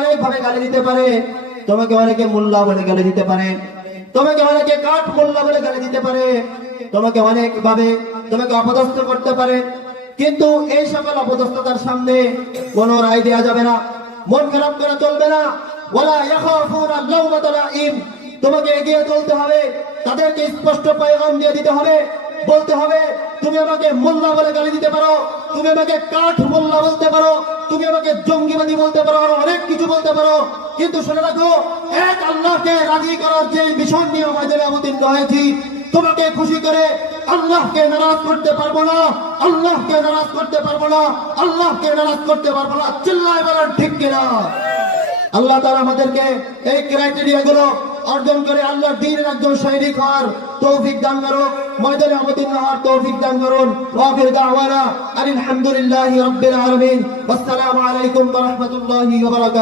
অনেক ভাবে গালি দিতে পারে, তোমাকে অনেকে মোল্লা বলে গালি দিতে পারে, তোমাকে অনেকে কাঠ মোল্লা বলে গালি দিতে পারে, তোমাকে অনেক ভাবে তোমাকে অপদস্থ করতে পারে, কিন্তু এই সকল অপদস্থতার সামনে কোনো রায় দেওয়া যাবে না, মন খারাপ করা চলবে না। ওয়ালা ইয়াখাফুনা লাওমাতা লাইম, তোমাকে এগিয়ে চলতে হবে, তাদেরকে স্পষ্ট পয়গাম দিয়ে দিতে হবে, বলতে হবে তুমি আমাকে মোল্লা বলে গালি দিতে পারো, তুমি আমাকে কাঠ মোল্লা বলতে পারো, তুমি আমাকে জঙ্গিবাদী বলতে পারো, আর অনেক কিছু বলতে পারো, কিন্তু শুনে রাখো এক আল্লাহকে রাজি করার যে মিশন নিয়ে আমাদের অবতীর্ণ হয়েছি, তোমাকে খুশি করে আল্লাহকে নারাজ করতে পারবো না, আল্লাহকে নারাজ করতে পারবো না, আল্লাহকে নারাজ করতে পারবো না। চিল্লায় বলেন ঠিক কিনা? আল্লাহ তাআলা আমাদেরকে এই ক্রাইটেরিয়া গুলো অর্জন করে আল্লাহর দ্বীনের একজন সৈনিক হওয়ার তৌফিক দান করুন, ময়দানে অবতীর্ণ হওয়ার তৌফিক দান করুন। ওয়া আখির দাওয়ানা আলহামদুলিল্লাহি রাব্বিল আলামিন। আসসালামু আলাইকুম ওয়া রাহমাতুল্লাহি ওয়া বারাকাতুহু।